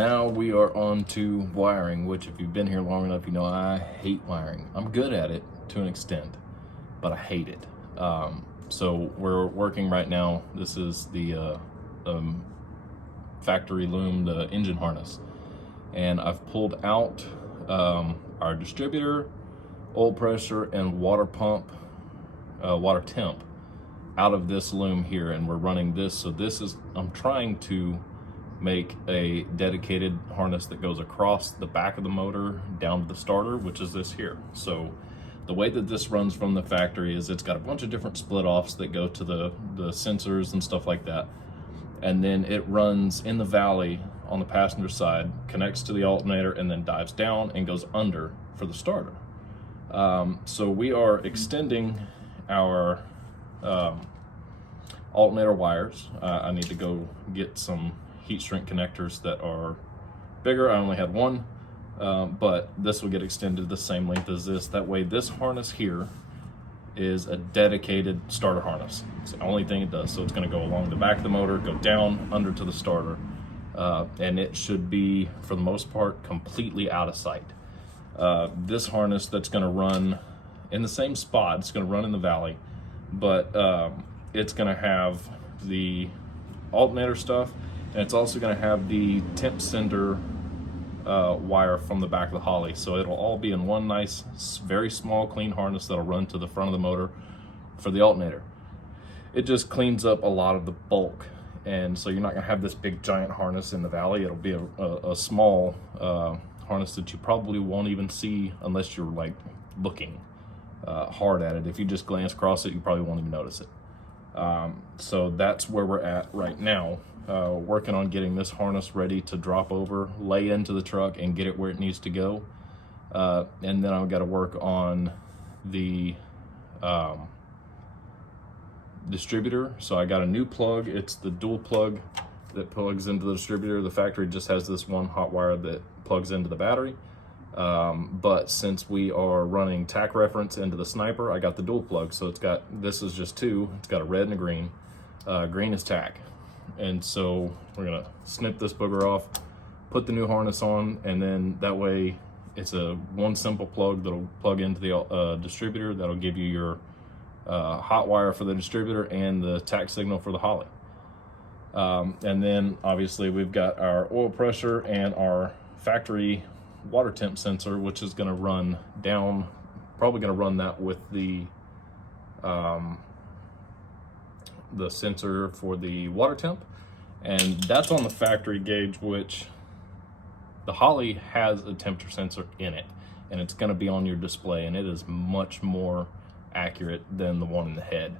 now we are on to wiring, which if you've been here long enough, you know I hate wiring. I'm good at it to an extent, but I hate it. So we're working right now. This is the factory loom, the engine harness. And I've pulled out our distributor, oil pressure, and water pump, water temp out of this loom here, and we're running this. So this is, I'm trying to make a dedicated harness that goes across the back of the motor down to the starter, which is this here. So the way that this runs from the factory is it's got a bunch of different split offs that go to the sensors and stuff like that. And then it runs in the valley on the passenger side, connects to the alternator, and then dives down and goes under for the starter. So we are extending our alternator wires. I need to go get some heat shrink connectors that are bigger. I only had one, but this will get extended the same length as this. That way this harness here is a dedicated starter harness. It's the only thing it does. So it's going to go along the back of the motor, go down under to the starter, and it should be, for the most part, completely out of sight. This harness that's going to run in the same spot, it's going to run in the valley, but it's going to have the alternator stuff, and it's also going to have the temp sender wire from the back of the Holly. So it'll all be in one nice, very small, clean harness that'll run to the front of the motor for the alternator. It just cleans up a lot of the bulk, and so you're not going to have this big giant harness in the valley. It'll be a small harness that you probably won't even see unless you're like looking hard at it. If you just glance across it, you probably won't even notice it. So that's where we're at right now, working on getting this harness ready to drop over, lay into the truck, and get it where it needs to go. And then I've got to work on the distributor. So I got a new plug. It's the dual plug that plugs into the distributor. The factory just has this one hot wire that plugs into the battery. But since we are running tack reference into the sniper, I got the dual plug. So it's got, this is just two. It's got a red and a green. Green is tack. And so we're gonna snip this booger off, put the new harness on, and then that way it's a one simple plug that'll plug into the distributor. That'll give you your hot wire for the distributor and the tack signal for the Holly. And then obviously we've got our oil pressure and our factory water temp sensor, which is going to run down, probably going to run that with the sensor for the water temp, and that's on the factory gauge, which the Holly has a temperature sensor in it, and it's going to be on your display, and it is much more accurate than the one in the head.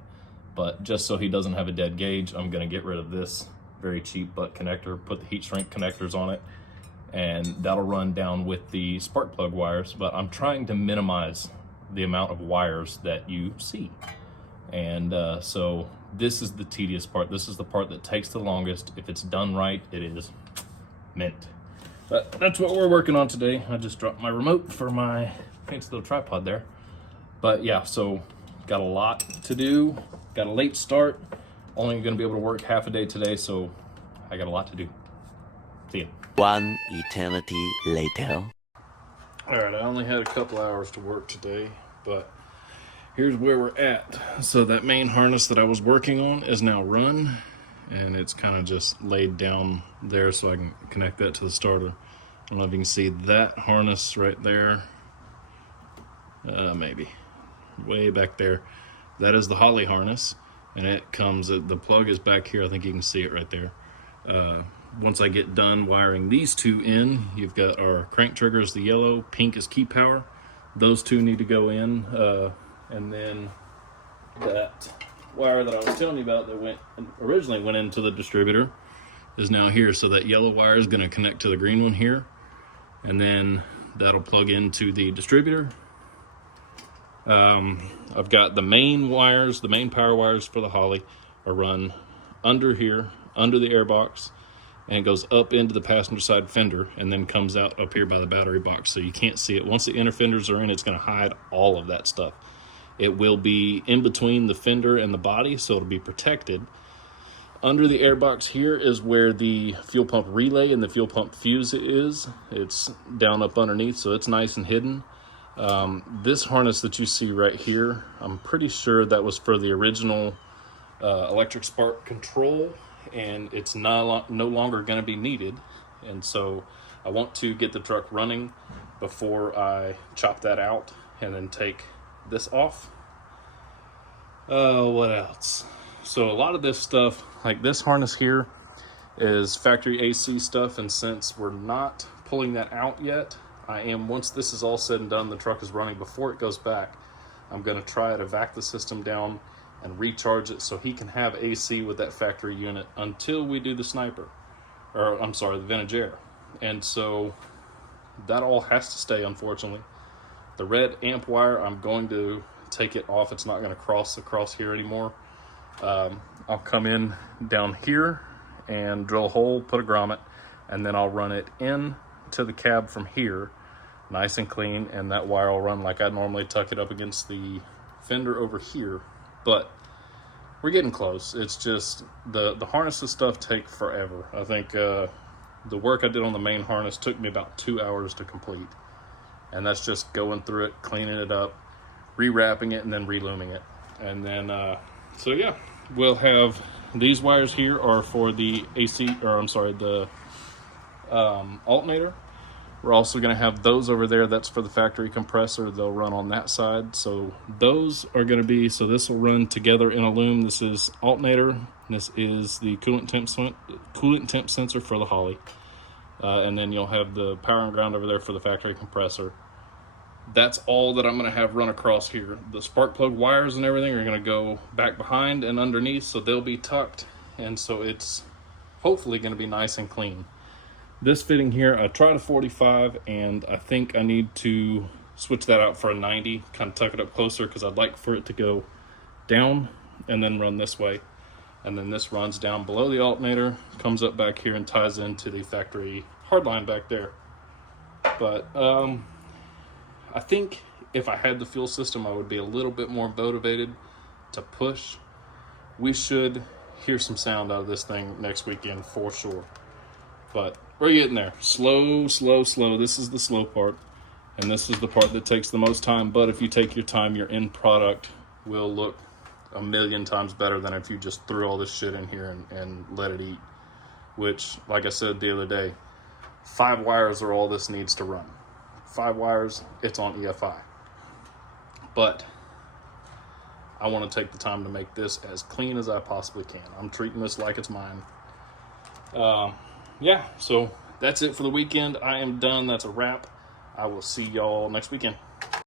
But just so he doesn't have a dead gauge, I'm going to get rid of this very cheap butt connector, put the heat shrink connectors on it, and that'll run down with the spark plug wires. But I'm trying to minimize the amount of wires that you see. And so this is the tedious part. This is the part that takes the longest. If it's done right, it is mint. But that's what we're working on today. I just dropped my remote for my fancy little tripod there. But yeah, so got a lot to do. Got a late start. Only gonna be able to work half a day today, so I got a lot to do. See ya. One eternity later. All right, I only had a couple hours to work today, but here's where we're at. So that main harness that I was working on is now run, and it's kind of just laid down there so I can connect that to the starter. I don't know if you can see that harness right there. Maybe way back there. That is the Holly harness, and it comes, the plug is back here. I think you can see it right there. Once I get done wiring these two in, you've got our crank triggers, the yellow, pink is key power. Those two need to go in, and then that wire that I was telling you about that originally went into the distributor is now here. So that yellow wire is going to connect to the green one here, and then that'll plug into the distributor. I've got the main wires, the main power wires for the Holly are run under here, under the airbox, and it goes up into the passenger side fender and then comes out up here by the battery box, so you can't see it. Once the inner fenders are in, it's going to hide all of that stuff. It will be in between the fender and the body, so it'll be protected. Under the airbox here is where the fuel pump relay and the fuel pump fuse is. It's down up underneath, so it's nice and hidden. This harness that you see right here, I'm pretty sure that was for the original electric spark control, and it's no longer going to be needed. And so I want to get the truck running before I chop that out and then take this off. What else? So a lot of this stuff, like this harness here, is factory AC stuff, and since we're not pulling that out yet, once this is all said and done, the truck is running, before it goes back, I'm going to try to vac the system down and recharge it so he can have AC with that factory unit until we do the sniper, or I'm sorry, the vintage air. And so that all has to stay, unfortunately. The red amp wire, I'm going to take it off. It's not going to cross across here anymore. I'll come in down here and drill a hole, put a grommet, and then I'll run it in to the cab from here, nice and clean, and that wire will run like I normally tuck it up against the fender over here. But we're getting close. It's just the harnesses stuff take forever. I think the work I did on the main harness took me about 2 hours to complete, and that's just going through it, cleaning it up, rewrapping it, and then relooming it. And then so yeah, we'll have these wires here are for the AC, or I'm sorry, the alternator. We're also going to have those over there. That's for the factory compressor. They'll run on that side. So those are going to be, so this will run together in a loom. This is alternator. This is the coolant temp sensor for the Holly. And then you'll have the power and ground over there for the factory compressor. That's all that I'm going to have run across here. The spark plug wires and everything are going to go back behind and underneath, so they'll be tucked. And so it's hopefully going to be nice and clean. This fitting here, I tried a 45, and I think I need to switch that out for a 90, kind of tuck it up closer, because I'd like for it to go down and then run this way. And then this runs down below the alternator, comes up back here and ties into the factory hardline back there. But I think if I had the fuel system, I would be a little bit more motivated to push. We should hear some sound out of this thing next weekend for sure. But we're getting there. Slow, slow, slow. This is the slow part. And this is the part that takes the most time. But if you take your time, your end product will look a million times better than if you just threw all this shit in here and let it eat. Which, like I said the other day, 5 wires are all this needs to run. 5 wires, it's on EFI. But I want to take the time to make this as clean as I possibly can. I'm treating this like it's mine. Yeah, so that's it for the weekend. I am done. That's a wrap. I will see y'all next weekend.